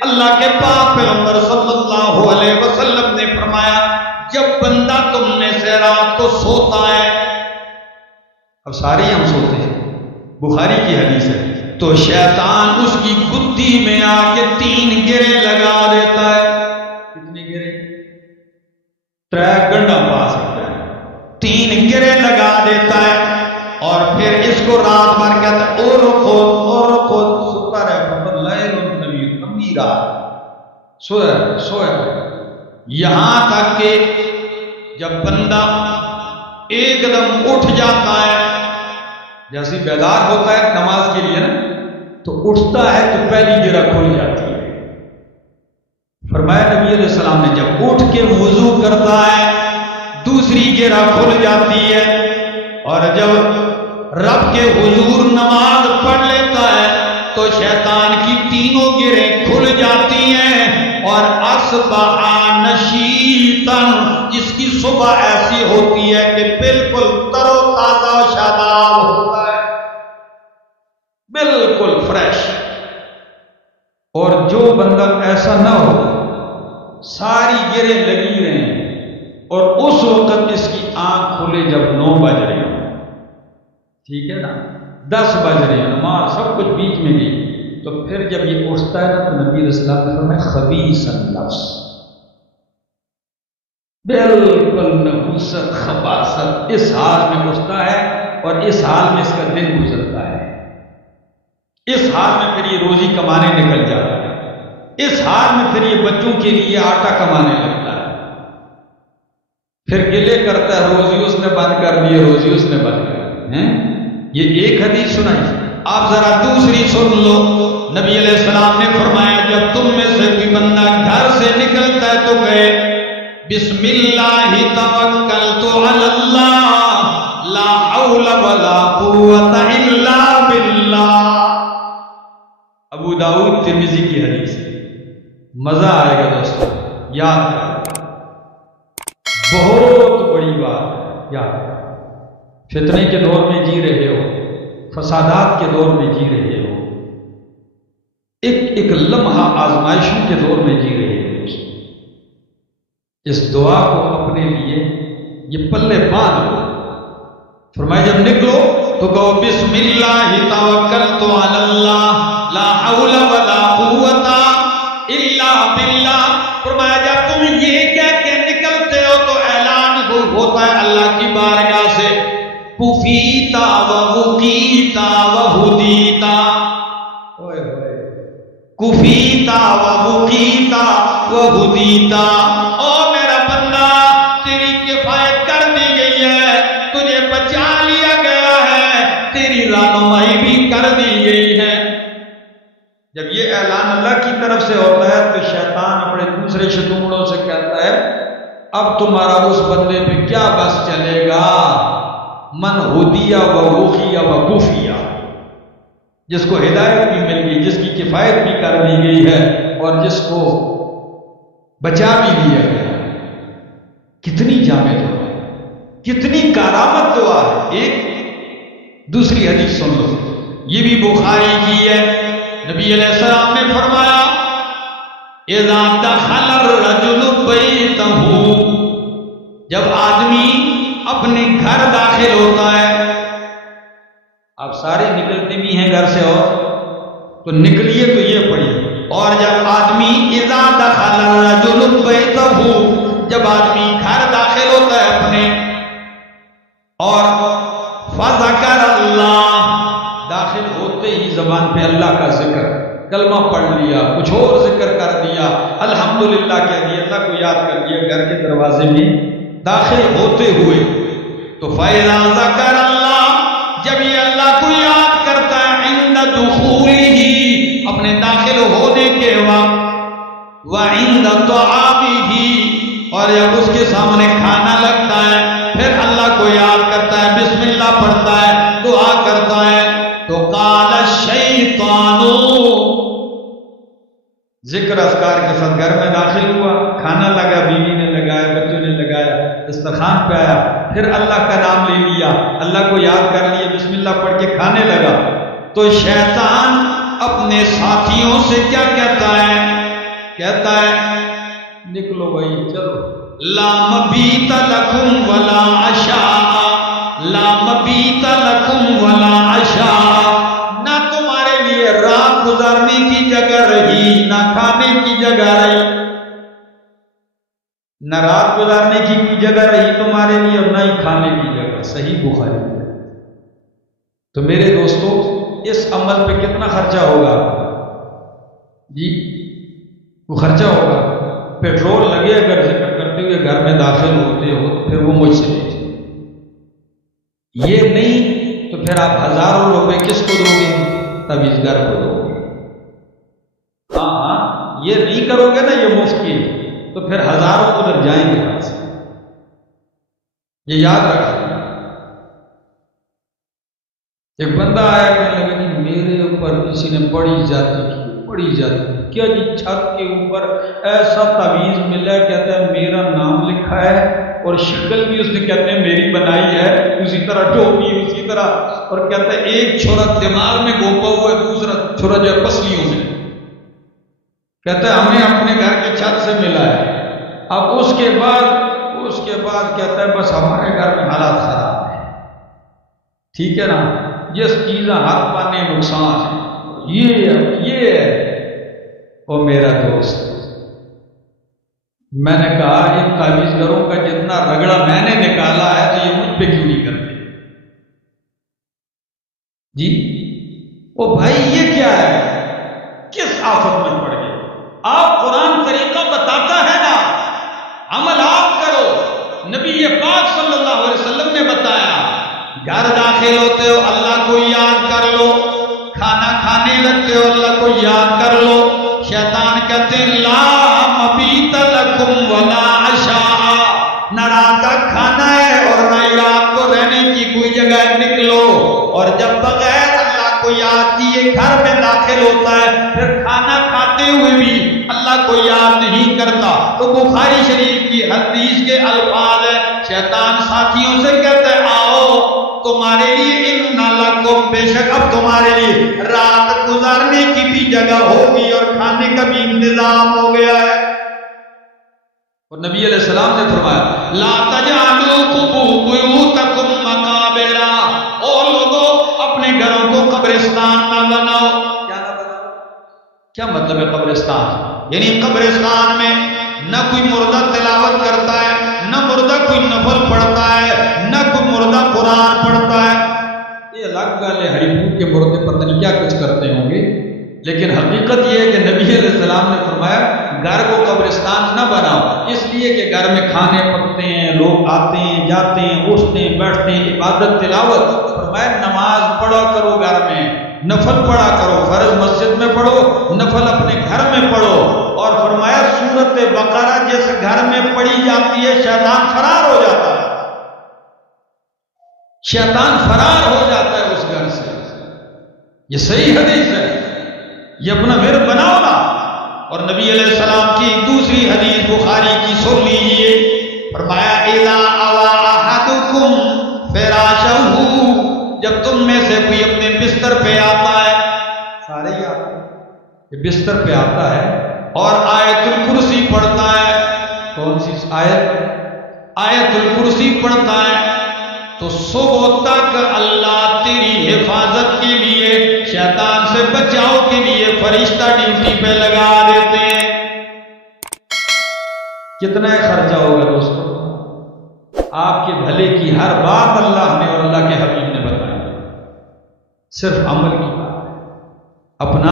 اللہ کے پاک پیغمبر صلی اللہ علیہ وسلم نے فرمایا جب بندہ تم میں سے رات کو سوتا ہے، اب سارے ہم سوتے ہیں، بخاری کی حدیث ہے، تو شیطان اس کی گدی میں آ کے 3 گرے لگا دیتا ہے۔ کتنے گرے؟ 3 گنڈا پا سکتا ہے، 3 گرے لگا دیتا ہے، اور پھر اس کو رات بھر کہتا ہے اور خود ستا رہے پر لیل طویل، لمبی رات سویا یہاں تک کہ جب بندہ ایک دم اٹھ جاتا ہے، جیسے بیدار ہوتا ہے نماز کے لیے نا، تو اٹھتا ہے تو پہلی گرہ کھل جاتی ہے۔ فرمایا نبی علیہ السلام نے جب اٹھ کے وضو کرتا ہے دوسری گرہ کھل جاتی ہے، اور جب رب کے حضور نماز پڑھ لیتا ہے تو شیطان کی 3 گرہیں کھل جاتی ہیں، اور اصبح نشیطاً، جس کی صبح ایسی ہوتی ہے کہ بالکل تر و تازہ و شاداب ہوتا ہے، بالکل فریش۔ اور جو بندہ ایسا نہ ہو ساری گرہیں لگی رہیں اور اس وقت اس کی آنکھ کھلے جب 9 بج رہے ہیں، ٹھیک ہے نا، 10 بج رہے ہیں، نماز سب کچھ بیچ میں گئی، تو پھر جب یہ اٹھتا ہے تو نبی علیہ السلام نے فرمایا خبیث النفس، بالکل نحوست خباثت، اس حال میں اٹھتا ہے اور اس حال میں اس کا دن گزرتا ہے، اس حال میں پھر یہ روزی کمانے نکل جاتا ہے، اس حال میں پھر یہ بچوں کے لیے آٹا کمانے لگتا ہے، پھر گلے کرتا ہے روزی اس نے بند کر دی، روزی اس نے بند کر دی۔ یہ ایک حدیث سنائی، آپ ذرا دوسری سن لو۔ نبی علیہ السلام نے فرمایا جب تم میں سے کوئی بندہ گھر سے نکلتا ہے تو کہے بسم اللہ توکلت علی اللہ لا حول ولا قوت الا باللہ۔ ابو داؤد ترمذی کی حدیث ہے، مزہ آئے گا دوستو، یاد کرو، بہت بڑی بات ہے، یاد کرو۔ فتنے کے دور میں جی رہے ہو، فسادات کے دور میں جی رہے ہو، ایک لمحہ آزمائشوں کے دور میں جی رہے ہو، اس دعا کو اپنے لیے یہ پلے باندھ لو۔ فرمایا جب نکلو تو کہو بسم اللہ توکلت علی اللہ لا حول ولا قوت الا باللہ۔ فرمایا جب تم یہ کہہ کے نکلتے ہو تو اعلان ہوتا ہے اللہ کی بارگاہ سے کفیتا ووقیتا وہدیتا، کفیتا ووقیتا وہدیتا، او میرا بندہ تیری کفایت کر دی گئی ہے، تجھے بچا لیا گیا ہے، تیری رہنمائی بھی کر دی گئی ہے۔ جب یہ اعلان اللہ کی طرف سے ہوتا ہے تو شیطان اپنے دوسرے شتونوں سے کہتا ہے اب تمہارا اس بندے پہ کیا بس چلے گا، من ہدیہ و وخیہ و کفیہ، جس کو ہدایت بھی مل گئی، جس کی کفایت بھی کر دی گئی ہے، اور جس کو بچا بھی دیا گیا۔ کتنی جامع دعا ہے، کتنی کارآمد دعا ہے۔ ایک دوسری حدیث سن لو، یہ بھی بخاری کی ہے۔ نبی علیہ السلام نے فرمایا اذا دخل الرجل بیتہ، جب آدمی اپنے گھر داخل ہوتا ہے، آپ سارے نکلتے بھی ہیں گھر سے، اور تو نکلیے تو یہ پڑھیے، اور جب آدمی اذا دخل الرجل بیتہ، جب آدمی گھر داخل ہوتا ہے اپنے، اور فذکر اللہ، داخل ہوتے ہی زبان پہ اللہ کا ذکر، کلمہ پڑھ لیا، کچھ اور ذکر کر دیا، الحمدللہ کہہ دیا، اللہ کو یاد کر دیا گھر کے دروازے میں داخل ہوتے ہوئے، تو فَإِذَا ذَكَرَ اللَّهُ، جب یہ اللہ کو یاد کرتا ہے عند دخولہ، اپنے داخل ہونے کے وقت، وعند طعامہ، اور جب اس کے سامنے کھانا لگتا ہے پھر اللہ کو یاد کرتا ہے، بسم اللہ پڑھتا ہے، دعا کرتا ہے، تو قال الشیطان، ذکر اذکار کے ساتھ گھر میں داخل ہوا، کھانا لگا، بیوی نے لگایا، بچوں نے لگایا، دسترخوان پہ آیا، پھر اللہ کا نام لے لیا، اللہ کو یاد کر لیا، بسم اللہ پڑھ کے کھانے لگا، تو شیطان اپنے ساتھیوں سے کیا کہتا ہے کہتا ہے نکلو بھائی چلو. لا مبیت لکم ولا عشاء، لا مبیت لکم ولا عشاء، نہ تمہارے لیے رات گزارنے کی جگہ رہی نہ کھانے کی جگہ رہی، نہ رات گزارنے کی کوئی جگہ رہی تمہارے لیے اور نہ ہی کھانے کی جگہ. صحیح بخاری. تو میرے دوستو اس عمل پہ کتنا خرچہ ہوگا جی؟ وہ خرچہ ہوگا. پیٹرول لگے اگر ذکر کرتے ہوئے گھر میں داخل ہوتے ہو تو پھر وہ مجھ سے لیجیے. یہ نہیں تو پھر آپ ہزاروں روپے کس کو دو گے؟ تعویذگر کو دو گے. ہاں یہ نہیں کرو گے نا یہ مفت کی تو پھر ہزاروں ادھر جائیں گے ہاتھ سے. یہ یاد رکھیں. ایک بندہ آیا کہنے لگا کہ میرے اوپر کسی نے بڑی جاتی کی، بڑی جاتی کیا جی؟ چھت کے اوپر ایسا تعویذ ملا، کہتا ہے میرا نام لکھا ہے اور شکل بھی اس نے کہتے ہیں میری بنائی ہے، اسی طرح ٹوپی اسی طرح، اور کہتا ہے ایک چھوڑا دماغ میں گھوپا ہوا ہے، دوسرا چھوڑا جو ہے پسلیوں میں. کہتا ہے ہمیں اپنے گھر کے چھت سے ملا ہے. اب اس کے بعد کہتا ہے بس ہمارے گھر میں حالات خراب ہے. ٹھیک ہے نا؟ جس چیزیں ہاتھ پانے نقصان ہے یہ ہے. اور میرا دوست میں نے کہا ان تعویذگروں کا جتنا رگڑا میں نے نکالا ہے تو یہ مجھ پہ کیوں نہیں کرتے جی؟ او بھائی یہ کیا ہے؟ کس آفت میں پڑ گئے آپ؟ قرآن طریقہ بتاتا ہے نا، عمل آپ کرو. نبی پاک صلی اللہ علیہ وسلم نے بتایا گھر داخل ہوتے ہو اللہ کو یاد کر لو، کھانا کھانے لگتے ہو اللہ کو یاد کر لو. شیطان کہتے ہیں لا مبیت لکم ولا عشاء، نہ رات کا کھانا ہے اور نہ رات کو رہنے کی کوئی جگہ. نکلو. اور جب بغیر اللہ کو یاد کیے گھر میں داخل ہوتا ہے پھر کھانا کھاتے ہوئے بھی اللہ کو یاد نہیں کرتا. تو بخاری شریف کی حدیث کے الفاظ ہے، شیطان ساتھیوں سے کہتا ہے آؤ تمہارے لیے ان لکم، بے شک اب تمہارے لیے رات گزارنے کی بھی جگہ ہوگی اور کھانے کا بھی انتظام ہو گیا ہے. اور نبی علیہ السلام نے فرمایا لا تجعلوا بیوتکم مقابر، او لوگوں اپنے گھروں کو قبرستان نہ بناؤ. کیا نہ بناؤ؟ کیا مطلب ہے قبرستان؟ یعنی قبرستان میں نہ کوئی مردہ تلاوت کرتا ہے، نہ مردہ کوئی نفل پڑھتا ہے، نہ کوئی مردہ قرآن پڑھتا ہے. یہ الگ گل ہے، ہری پور کے مردے پتہ نہیں کیا کچھ کرتے ہوں گے، لیکن حقیقت یہ ہے کہ نبی علیہ السلام نے فرمایا گھر کو قبرستان نہ بناؤ، اس لیے کہ گھر میں کھانے پکتے ہیں، لوگ آتے ہیں جاتے ہیں، اٹھتے ہیں بیٹھتے ہیں، عبادت تلاوت. فرمایا نماز پڑھا کرو گھر میں، نفل پڑھا کرو، فرض مسجد میں پڑھو، نفل اپنے گھر میں پڑھو. اور فرمایا سورت بقرہ جس گھر میں پڑھی جاتی ہے شیطان فرار ہو جاتا ہے، شیطان فرار ہو جاتا ہے اس گھر سے. یہ صحیح حدیث ہے، یہ اپنا ورد بناؤ نا. اور نبی علیہ السلام کی دوسری حدیث بخاری کی سن لیجیے. فرمایا اذا اوى احدكم فراشہ، جب تم میں سے کوئی اپنے بستر پہ آتا ہے، سارے ہی آتے ہیں، بستر پہ آتا ہے اور آیت الکرسی پڑھتا ہے. کون سی آیت؟ آیت الکرسی پڑھتا ہے تو صبح تک اللہ تیری حفاظت کے لیے، شیطان سے بچاؤ کے لیے فرشتہ ڈیوٹی پہ لگا دیتے ہیں. کتنا خرچہ ہوگا دوستو؟ آپ کے بھلے کی ہر بات اللہ نے اور اللہ کے حبیب نے بتائی، صرف عمل کی بات ہے. اپنا